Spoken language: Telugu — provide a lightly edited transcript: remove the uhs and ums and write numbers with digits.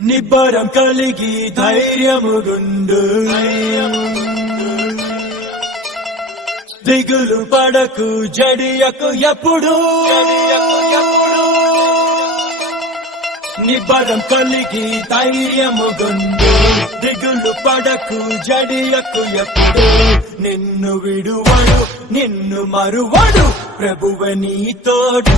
నిబ్బరం కలిగి ధైర్యముగుండు దిగులు పడకు జడియకు ఎప్పుడు నిబ్బరం కలిగి ధైర్యముగుండు దిగులు పడకు జడియకు ఎప్పుడు నిన్ను విడువడు నిన్ను మరువడు ప్రభువ నీ తోడు